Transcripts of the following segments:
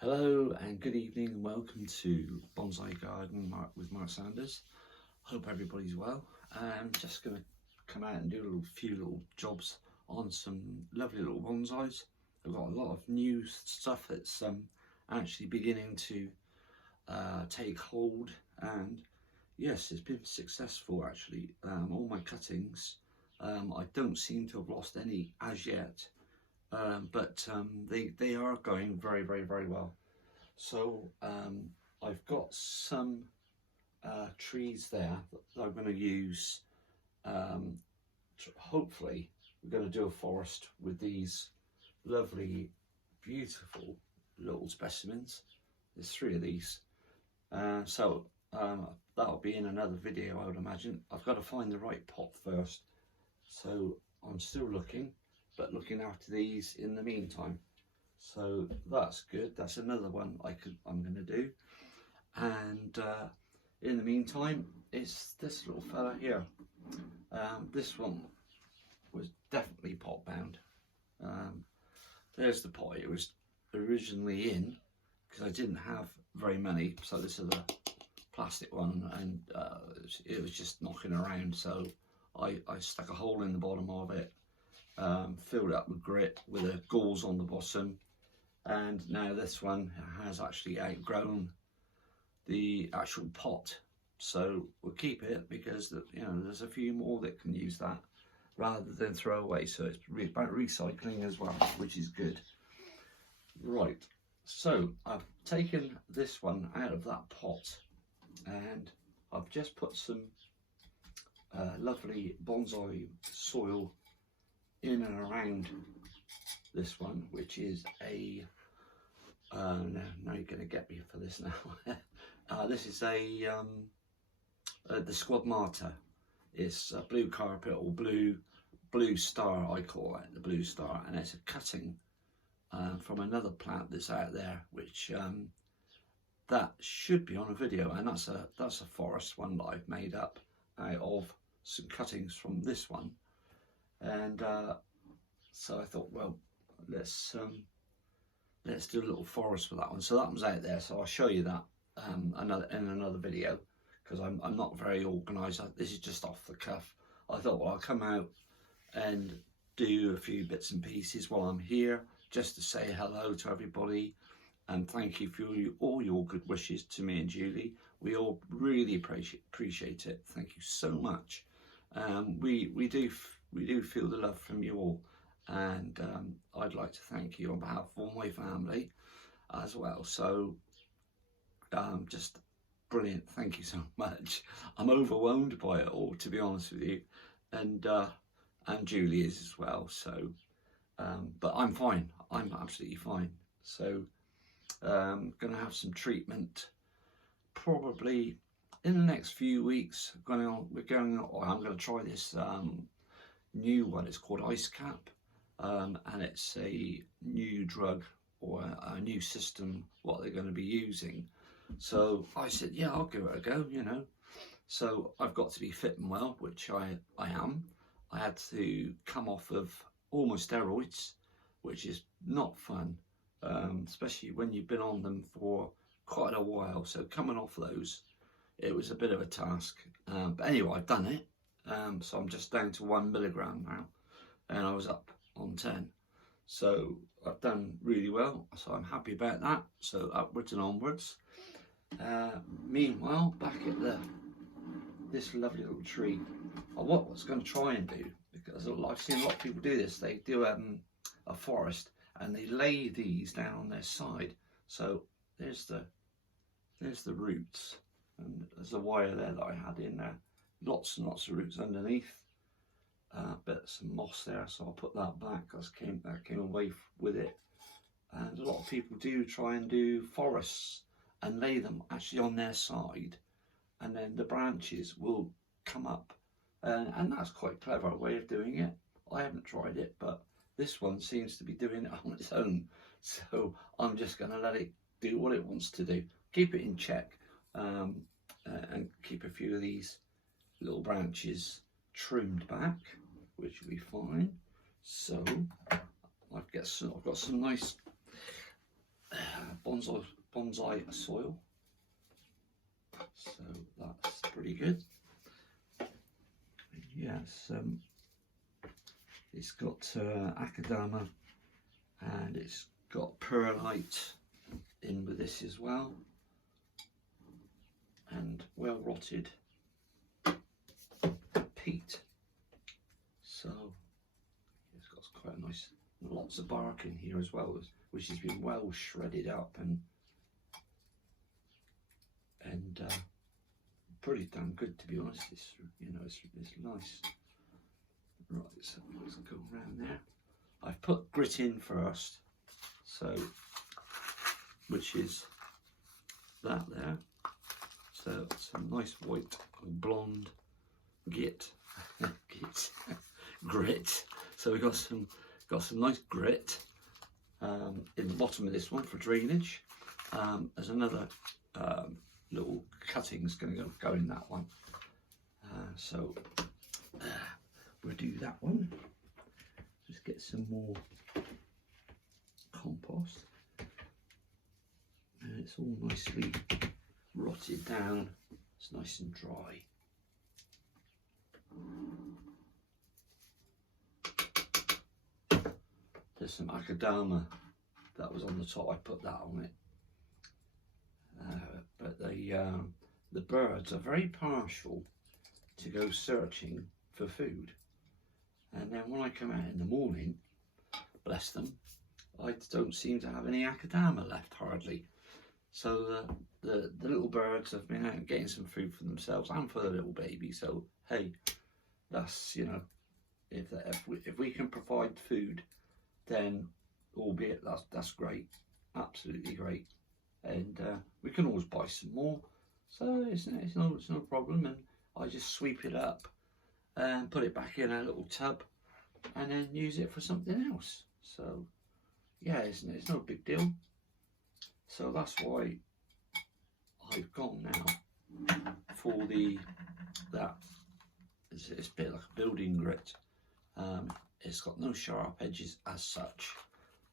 Hello and good evening and welcome to Bonsai Garden with Mark Sanders. Hope everybody's well. I'm just going to come out and do a few little jobs on some lovely little bonsais. I've got a lot of new stuff that's actually beginning to take hold, and yes, it's been successful actually. All my cuttings, I don't seem to have lost any as yet. But they are going very well. So I've got some trees there that I'm going to use. Hopefully we're going to do a forest with these lovely, beautiful little specimens. There's 3 of these. So that'll be in another video, I would imagine. I've got to find the right pot first. So I'm still looking, but looking after these in the meantime. So that's good. That's another one I'm going to do. And in the meantime, it's this little fella here. This one was definitely pot bound. There's the pot it was originally in, because I didn't have very many. So this is the plastic one, and it was just knocking around. So I stuck a hole in the bottom of it. Filled up with grit with the galls on the bottom, and now this one has actually outgrown the actual pot, so we'll keep it because there's a few more that can use that rather than throw away. So it's about recycling as well, which is good. Right, so I've taken this one out of that pot and I've just put some lovely bonsai soil in and around this one, which is a no, you're going to get me for this now. This is the squamata. It's a blue carpet, or blue star, I call it, the blue star, and it's a cutting from another plant that's out there, which that should be on a video, and that's a forest one that I've made up out of some cuttings from this one. And so I thought, well, let's do a little forest for that one. So that one's out there, so I'll show you that in another video, because I'm not very organised. This is just off the cuff. I thought, well, I'll come out and do a few bits and pieces while I'm here, just to say hello to everybody and thank you for all your good wishes to me and Julie. We all really appreciate it. Thank you so much. We do feel the love from you all, and I'd like to thank you on behalf of all my family as well. So just brilliant, thank you so much. I'm overwhelmed by it all, to be honest with you, and Julie is as well. So but I'm fine, I'm absolutely fine. So gonna have some treatment probably in the next few weeks. I'm going to try this new one. It's called Ice Cap, and it's a new drug, or a new system what they're going to be using. So I said, yeah, I'll give it a go, So I've got to be fit and well, which I am. I had to come off of all my steroids, which is not fun, especially when you've been on them for quite a while. So coming off those, it was a bit of a task, but anyway, I've done it. So I'm just down to 1 milligram now, and I was up on 10. So I've done really well, so I'm happy about that. So upwards and onwards. Meanwhile, back at this lovely little tree, what I was going to try and do, because I've seen a lot of people do this. They do a forest and they lay these down on their side. So there's the roots, and there's a wire there that I had in there. Lots and lots of roots underneath. But some moss there, so I'll put that back. That came away with it. And a lot of people do try and do forests and lay them actually on their side, and then the branches will come up, and that's quite a clever way of doing it. I haven't tried it, but this one seems to be doing it on its own, so I'm just going to let it do what it wants to do. Keep it in check, and keep a few of these little branches trimmed back, which will be fine. So I've got some nice bonsai soil, so that's pretty good. Yes, it's got Akadama, and it's got perlite in with this as well, and well rotted peat. So it's got quite a nice, lots of bark in here as well, which has been well shredded up and pretty damn good, to be honest. It's, you know, it's nice. Right, so let's go around there. I've put grit in first, so which is that there. So some nice white blonde grit. So we've got some nice grit in the bottom of this one for drainage. There's another little cuttings going to go in that one. So we'll do that one. Just get some more compost, and it's all nicely rotted down. It's nice and dry. There's some Akadama that was on the top. I put that on it. But the birds are very partial to go searching for food, and then when I come out in the morning, bless them, I don't seem to have any Akadama left hardly. So the little birds have been out getting some food for themselves and for the little baby. So hey, that's, you know, if we can provide food, then albeit that's great, absolutely great. And we can always buy some more, so it's no problem. And I just sweep it up and put it back in a little tub and then use it for something else. So yeah, it's no big deal. So that's why I've gone now for that. It's a bit like a building grit. It's got no sharp edges as such,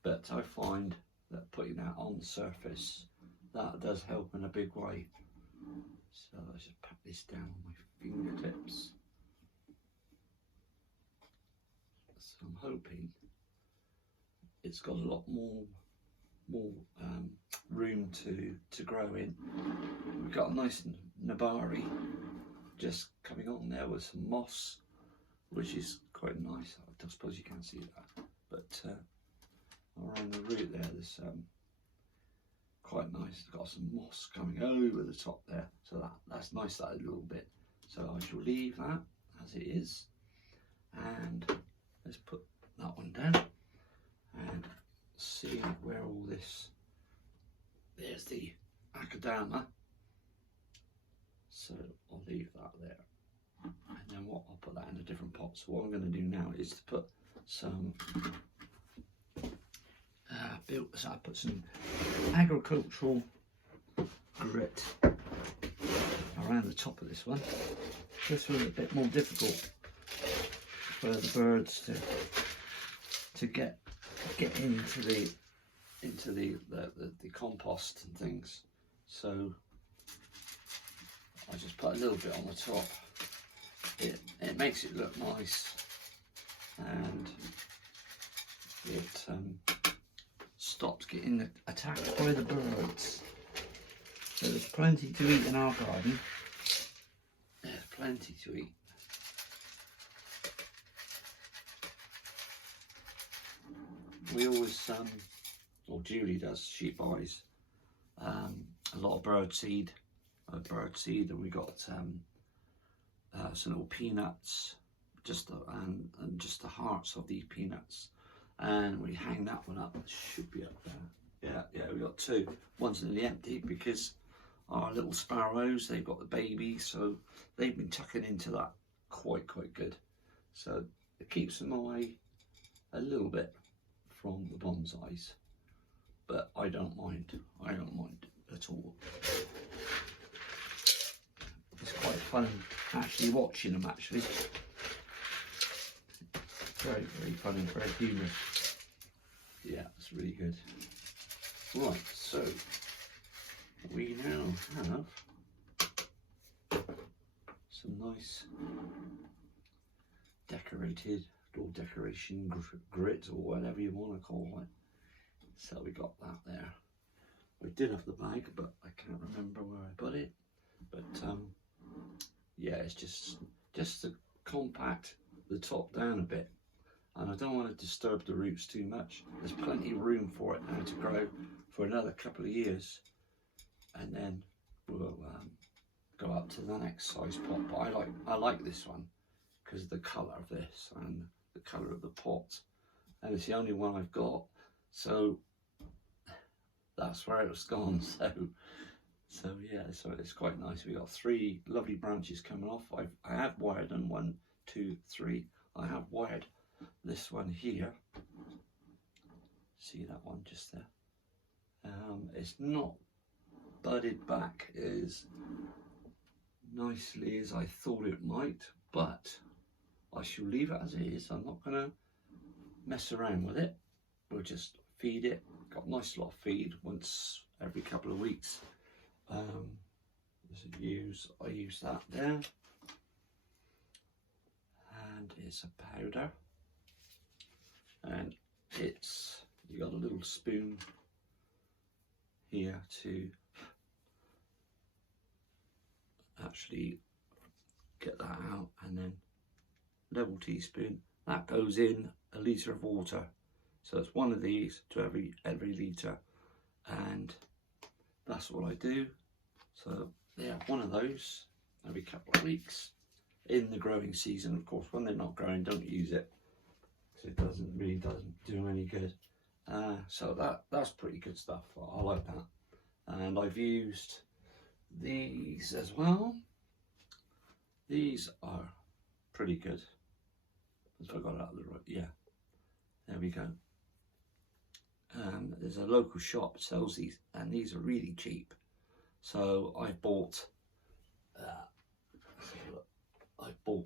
but I find that putting that on the surface, that does help in a big way. So I just pat this down on my fingertips. So I'm hoping it's got a lot more room to grow in. We've got a nice nabari just coming on there with some moss, which is quite nice. I suppose you can't see that, but around the root there's quite nice. It's got some moss coming over the top there, so that's nice, that a little bit. So I shall leave that as it is, and let's put that one down and see where all this. There's the Akadama, so I'll leave that there, and then I'll put that in a different pot. So what I'm going to do now is to put some so I put some agricultural grit around the top of this one. This was a bit more difficult for the birds to get into the compost and things. So I just put a little bit on the top. It makes it look nice, and it stops getting attacked by the birds. So there's plenty to eat in our garden. There's plenty to eat. We always, or Julie does, she buys a lot of bird seed, and we got some little peanuts, and just the hearts of these peanuts, and we hang that one up. It should be up there. Yeah, we got two. One's nearly empty because our little sparrows, they've got the baby, so they've been tucking into that quite good. So it keeps them away a little bit from the bonsais, but I don't mind at all. It's quite fun actually watching them, actually. Very fun and very humorous. Yeah, it's really good. Right, So we now have some nice decorated door decoration grit, or whatever you want to call it. So we got that there. I did have the bag, but I can't remember where I put it. But yeah, it's just to compact the top down a bit, and I don't want to disturb the roots too much. There's plenty of room for it now to grow for another couple of years, and then we'll go up to the next size pot. But I like this one because of the colour of this and the colour of the pot, and it's the only one I've got, so that's where it's gone. So yeah, so it's quite nice. We got 3 lovely branches coming off. I have wired them, 1, 2, 3. I have wired this one here. See that one just there? It's not budded back as nicely as I thought it might, but I shall leave it as it is. I'm not gonna mess around with it. We'll just feed it. Got a nice lot of feed once every couple of weeks. I use that there, and it's a powder, and it's, you got a little spoon here to actually get that out, and then level teaspoon that goes in a litre of water. So it's one of these to every litre, and that's what I do. So yeah, one of those every couple of weeks in the growing season. Of course, when they're not growing, don't use it, because it doesn't do them any good. So that's pretty good stuff. I like that, and I've used these as well. These are pretty good. If I got it out of the right, yeah, there we go. There's a local shop that sells these, and these are really cheap. So I bought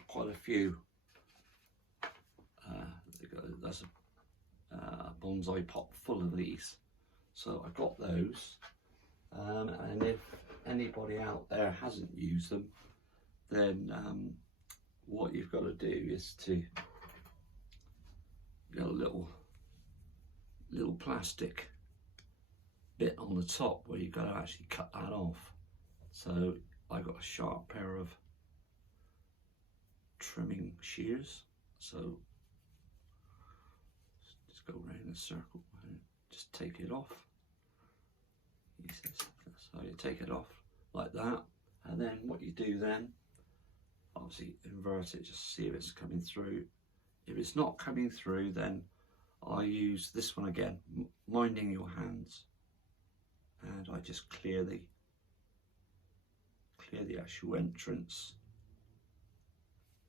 quite a few. There's a bonsai pot full of these, so I got those. And if anybody out there hasn't used them, then what you've got to do is to get a little plastic bit on the top where you've got to actually cut that off. So I got a sharp pair of trimming shears, so just go around in a circle and just take it off. So you take it off like that, and then what you do then, obviously invert it, just see if it's coming through. If it's not coming through, then I use this one again, minding your hands, and I just clear the actual entrance.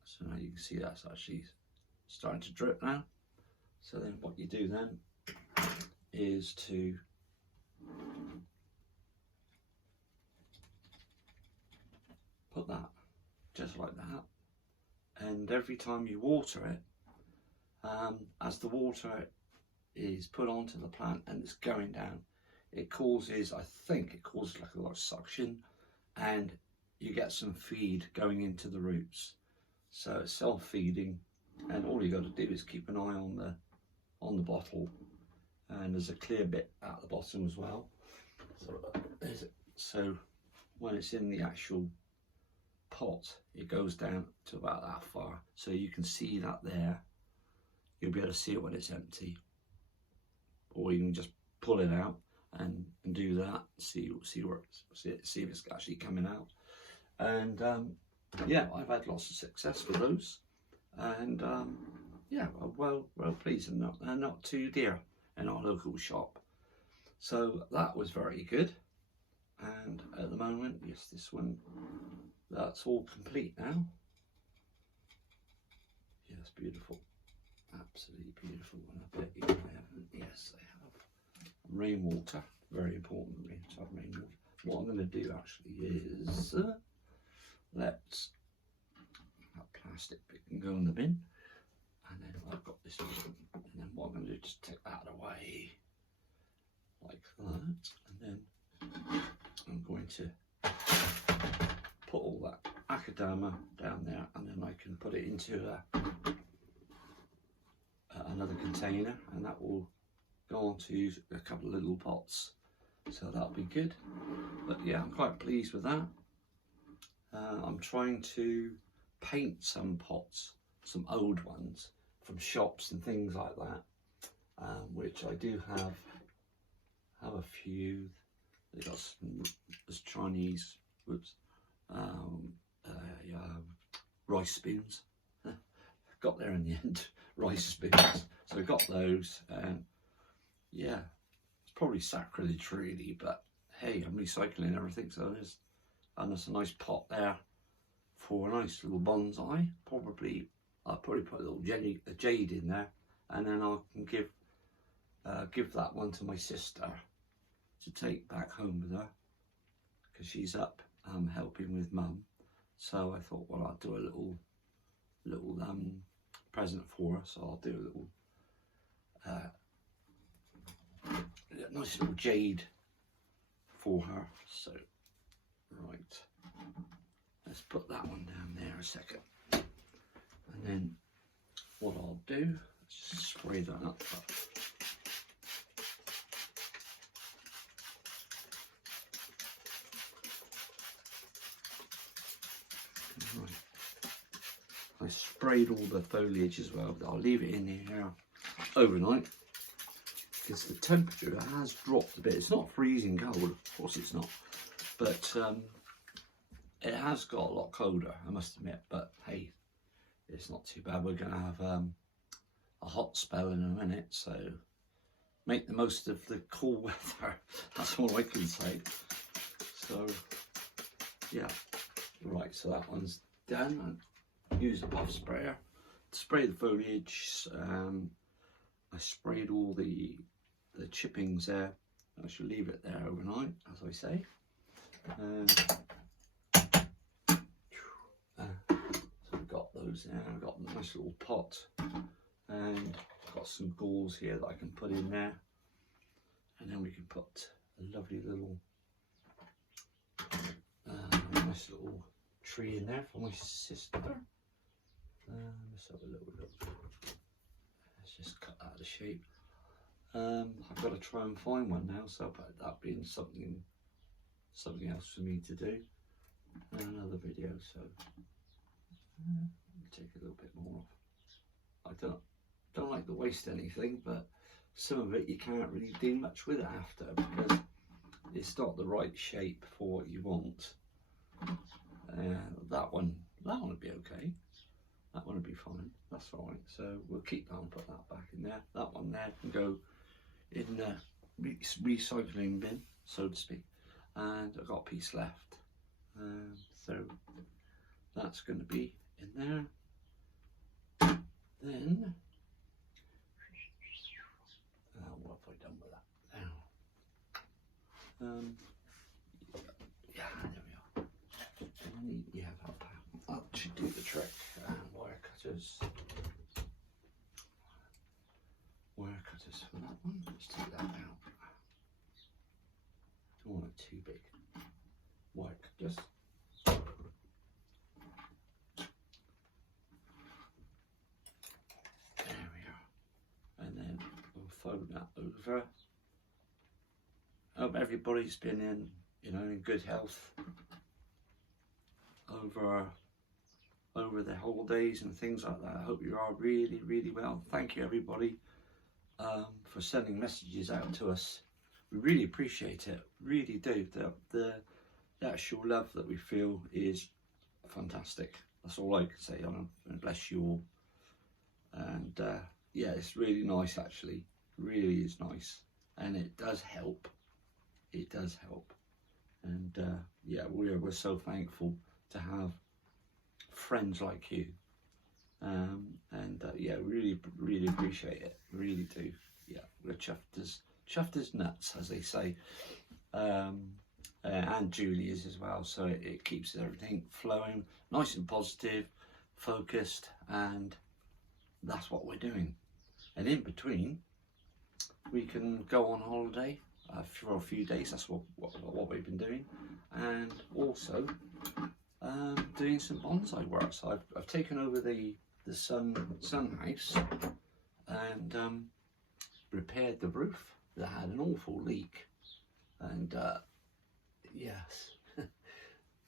So now you can see that's actually starting to drip now. So then what you do then is to put that just like that, and every time you water it, as the water is put onto the plant and it's going down, it causes, I think it causes like a lot of suction, and you get some feed going into the roots. So it's self-feeding, and all you got to do is keep an eye on the bottle, and there's a clear bit at the bottom as well. So when it's in the actual pot, it goes down to about that far, so you can see that there. You'll be able to see it when it's empty, or you can just pull it out and do that. See if it's actually coming out. And yeah, I've had lots of success with those, and yeah, well pleased, and not too dear in our local shop. So that was very good. And at the moment, yes, this one, that's all complete now. Yes, beautiful. Absolutely beautiful. And I bet you I haven't. Yes, I have. Rainwater, very important to have rainwater. What I'm going to do actually is let that plastic bit can go in the bin, and then I've got this one, and then what I'm going to do is just take that away, like that, and then I'm going to put all that Akadama down there, and then I can put it into another container, and that will go on to use a couple of little pots, so that'll be good. But yeah, I'm quite pleased with that. I'm trying to paint some pots, some old ones from shops and things like that, which I do have a few. They got some Chinese, rice spoons. Got there in the end, rice spoons. So I got those, and yeah, it's probably sacrilege really, but hey, I'm recycling everything, so there's a nice pot there for a nice little bonsai. I'll probably put a little jade in there, and then I can give that one to my sister to take back home with her, because she's up helping with Mum. So I thought, well, I'll do a little present for her. So I'll do a nice little jade for her. So right, let's put that one down there a second, and then what I'll do, let's just spray that up. Right. I sprayed all the foliage as well, but I'll leave it in here overnight because the temperature has dropped a bit. It's not freezing cold, of course it's not, but it has got a lot colder, I must admit. But hey, it's not too bad. We're going to have a hot spell in a minute, so make the most of the cool weather. That's all I can say. So yeah, right, so that one's done. I use a puff sprayer to spray the foliage. I sprayed all the chippings there. I shall leave it there overnight, as I say. So I've got those there. I've got a nice little pot, and I've got some galls here that I can put in there, and then we can put a lovely little nice little tree in there for my sister. Let's have a little look. Let's just cut that out of shape. I've got to try and find one now, so that being something else for me to do in another video. So take a little bit more off. I don't like to waste anything, but some of it you can't really do much with it after, because it's not the right shape for what you want. That one would be okay. That one would be fine. That's all right. So we'll keep that and put that back in there. That one there can go in the recycling bin, so to speak. And I've got a piece left. So that's going to be in there. Then, what have I done with that now? Yeah, there we are. Yeah, that should do the trick. Wire cutters for that one. Let's take that out. Don't want it too big. Wire cutters. There we are. And then we'll fold that over. Hope everybody's been in good health over the holidays and things like that. I hope you are really, really well. Thank you everybody for sending messages out to us. We really appreciate it, really do. The actual love that we feel is fantastic. That's all I can say. And bless you all. And yeah, it's really nice actually. Really is nice, and it does help. It does help. And yeah, we're so thankful to have friends like you, and yeah, really appreciate it, really do. Yeah, we're chuffed as nuts, as they say, and Julie is as well, so it keeps everything flowing nice and positive, focused, and that's what we're doing. And in between we can go on holiday. for a few days. That's what we've been doing, and also doing some bonsai work. So I've taken over the sun house and repaired the roof that had an awful leak, and yes.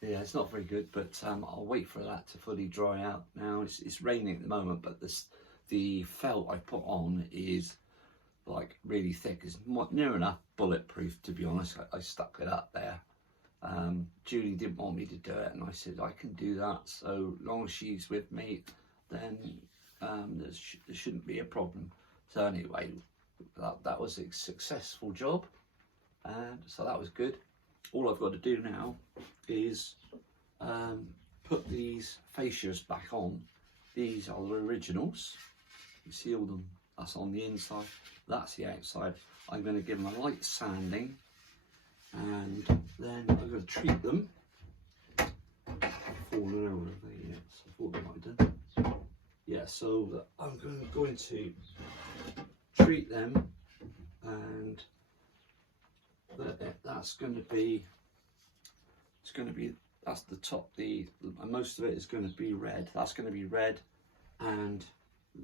Yeah, it's not very good, but I'll wait for that to fully dry out now. It's raining at the moment, but the felt I put on is like really thick. It's near enough bulletproof, to be honest. I stuck it up there. Julie didn't want me to do it, and I said I can do that. So long as she's with me, then there shouldn't be a problem. So anyway, that was a successful job, and so that was good. All I've got to do now is put these fascias back on. These are the originals. You see all them, that's on the inside, that's the outside. I'm going to give them a light sanding, and then I'm going to treat them. Fallen over there, yes, I thought they might have done. Yeah, so I'm going to treat them, and that's going to be, that's the top, most of it is going to be red. That's going to be red, and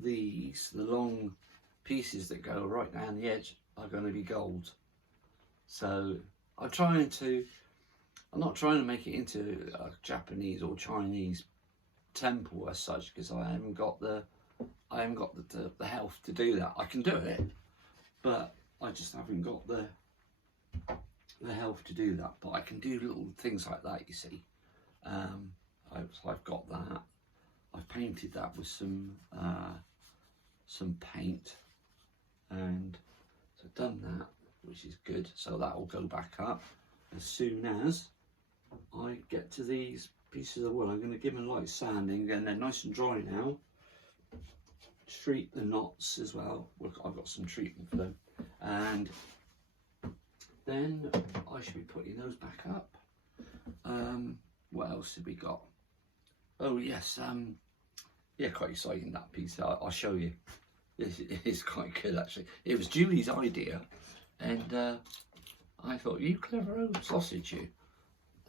the long pieces that go right down the edge are going to be gold. So I'm not trying to make it into a Japanese or Chinese temple as such, because I haven't got the health to do that. I can do it, but I just haven't got the health to do that. But I can do little things like that, you see. I've got that. I've painted that with some paint, and so I've done that, which is good. So that will go back up as soon as I get to these pieces of wood. I'm going to give them light sanding, and they're nice and dry now. Treat the knots as well. I've got some treatment for them, and then I should be putting those back up. What else have we got? Oh yes, yeah, quite exciting, that piece. I'll show you. It's quite good actually. It was Julie's idea, and I thought, you clever old sausage, you.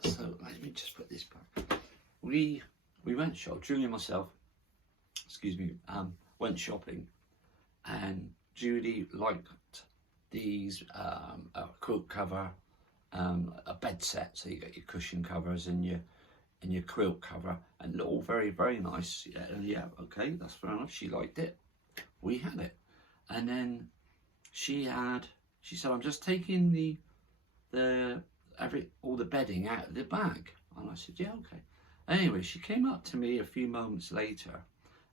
So let me just put this back. We went shop. Julie and myself, excuse me, went shopping, and Julie liked these a quilt cover, a bed set. So you got your cushion covers and your quilt cover, and they're all very, very nice. Yeah, okay, that's fair enough. She liked it. We had it, and then she said, I'm just taking all the bedding out of the bag. And I said, yeah, okay. Anyway, she came up to me a few moments later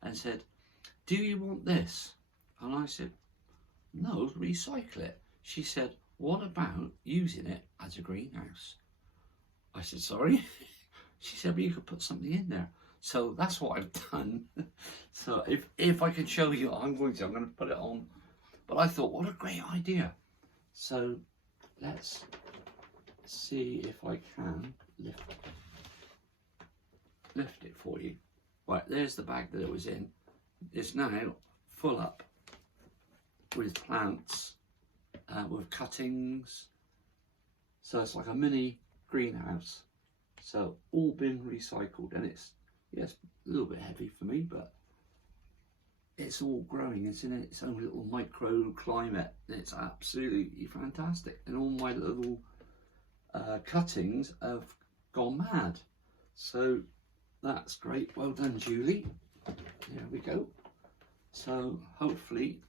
and said, do you want this? And I said, no, recycle it. She said, what about using it as a greenhouse? I said, sorry? She said, well, you could put something in there. So that's what I've done. So if I can show you, I'm going to put it on. But I thought, what a great idea. So let's see if I can lift it for you. Right, there's the bag that it was in. It's now full up with plants, with cuttings. So it's like a mini greenhouse. So all been recycled, and it's, yes, a little bit heavy for me, but it's all growing. It's in its own little microclimate. It's absolutely fantastic. And all my little cuttings have gone mad. So that's great. Well done, Julie. There we go. So hopefully,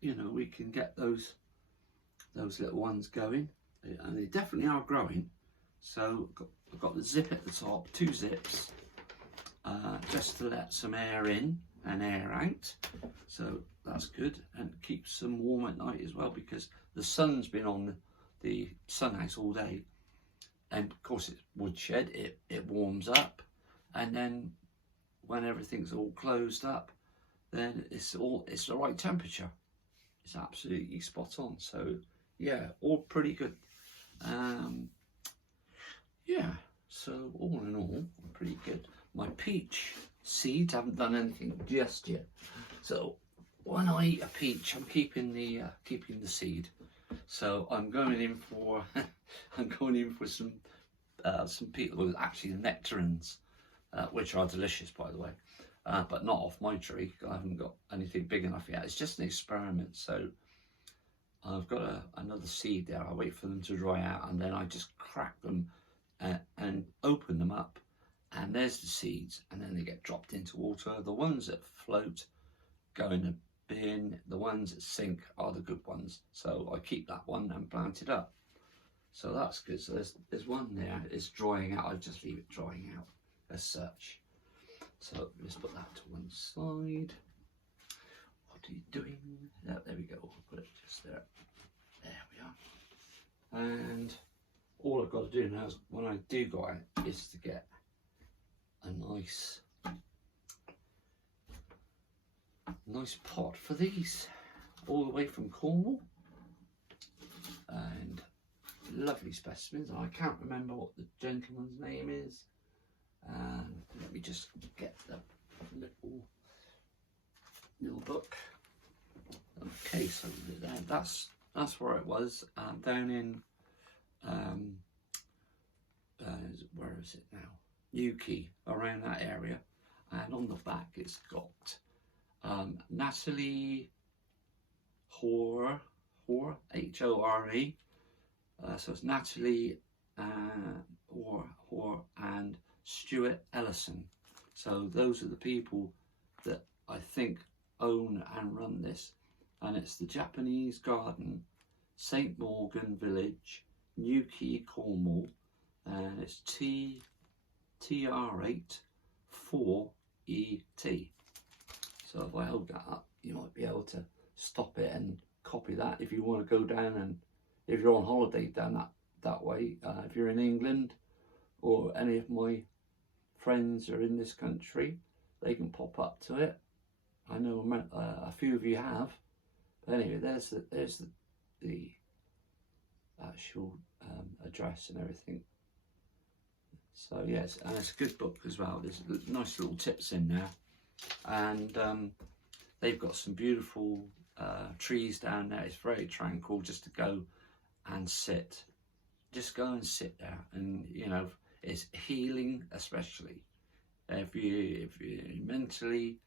you know, we can get those little ones going, and they definitely are growing. So I've got the zip at the top, 2 zips, just to let some air in and air out. So that's good, and keeps them warm at night as well, because the sun's been on the sun house all day, and of course it's woodshed, it warms up, and then when everything's all closed up, then it's the right temperature. It's absolutely spot on. So yeah, all pretty good. Yeah, so all in all, pretty good. My peach seeds, haven't done anything just yet. So when I eat a peach, I'm keeping the seed. So I'm going in for I'm going in for some people, well, actually the nectarines, which are delicious, by the way, but not off my tree. I haven't got anything big enough yet. It's just an experiment. So I've got another seed there. I wait for them to dry out, and then I just crack them and open them up, and there's the seeds, and then they get dropped into water. The ones that float go in a bin. The ones that sink are the good ones. So I keep that one and plant it up. So that's good. So there's one there. It's drying out. I just leave it drying out as such. So let's put that to one side. What are you doing? Yeah, there we go. I'll put it just there. There we are. And all I've got to do now is, when I do go out, is to get a nice pot for these, all the way from Cornwall, and lovely specimens. I can't remember what the gentleman's name is. Let me just get the little book. Okay, so that's where it was, down in where is it now? Newquay, around that area. And on the back it's got Natalie Hore, H-O-R-E. So it's Natalie Hore and Stuart Ellison. So those are the people that I think own and run this. And it's the Japanese Garden, St Morgan Village, Newquay, Cornwall. And it's TR8 4ET. So if I hold that up, you might be able to stop it and copy that if you want to go down, and if you're on holiday down that way. If you're in England, or any of my friends are in this country, they can pop up to it. I know a few of you have. But anyway, there's the actual address and everything. So yes, and it's a good book as well. There's nice little tips in there, and they've got some beautiful trees down there. It's very tranquil just to go and sit. Just go and sit there, and you know, it's healing, especially if you're mentally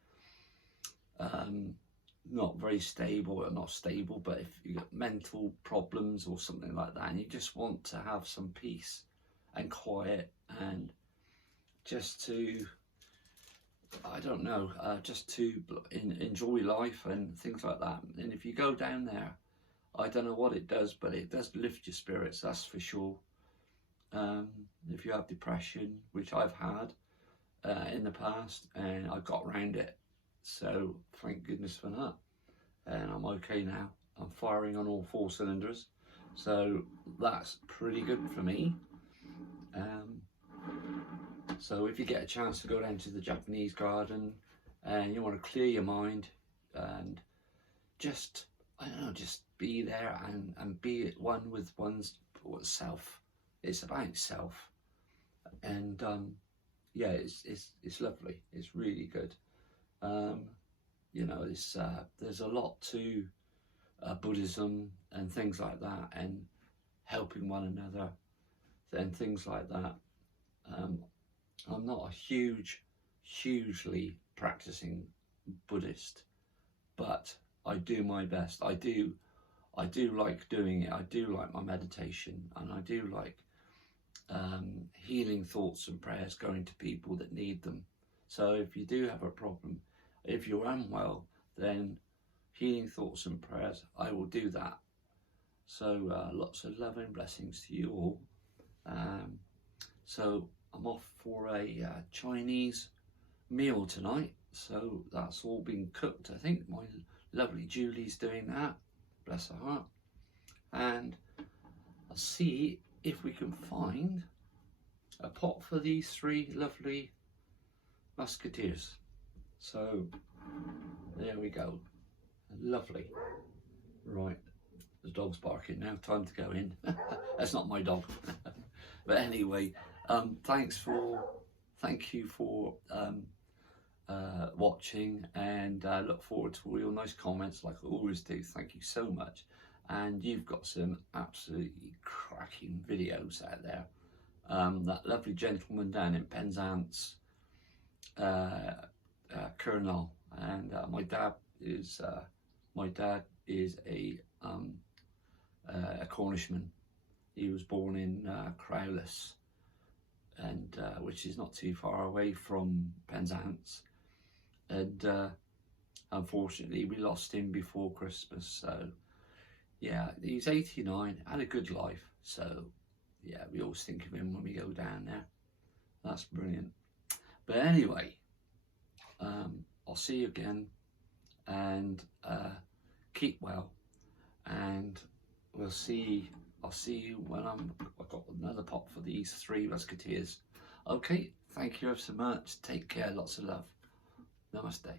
not very stable, or not stable, but if you've got mental problems or something like that, and you just want to have some peace and quiet, and just to, I don't know, just to enjoy life and things like that. And if you go down there, I don't know what it does, but it does lift your spirits, that's for sure. If you have depression, which I've had in the past, and I got around it, so thank goodness for that. And I'm okay now. I'm firing on all 4 cylinders, so that's pretty good for me. So if you get a chance to go down to the Japanese Garden and you want to clear your mind and just, I don't know, just be there and be at one with one's self. It's about self, and yeah, it's lovely. It's really good. You know, there's a lot to Buddhism and things like that, and helping one another and things like that. I'm not a hugely practicing Buddhist, but I do my best. I do like doing it. I do like my meditation, and I do like healing thoughts and prayers going to people that need them. So if you do have a problem, if you're unwell, then healing thoughts and prayers, I will do that. So lots of love and blessings to you all. So I'm off for a Chinese meal tonight. So that's all been cooked. I think my lovely Julie's doing that. Bless her heart. And I'll see if we can find a pot for these 3 lovely musketeers. So there we go. Lovely. Right, the dog's barking now. Time to go in. That's not my dog. But anyway, thank you for watching, and look forward to all your nice comments like I always do. Thank you so much. and you've got some absolutely cracking videos out there. That lovely gentleman down in Penzance, Colonel, and my dad is a Cornishman. He was born in Crowless, and which is not too far away from Penzance, and unfortunately we lost him before Christmas. So yeah, he's 89, had a good life. So yeah, we always think of him when we go down there. That's brilliant. But anyway, I'll see you again, and keep well, and I'll see you when I've got another pot for these 3 musketeers. Okay, thank you ever so much. Take care, lots of love. Namaste.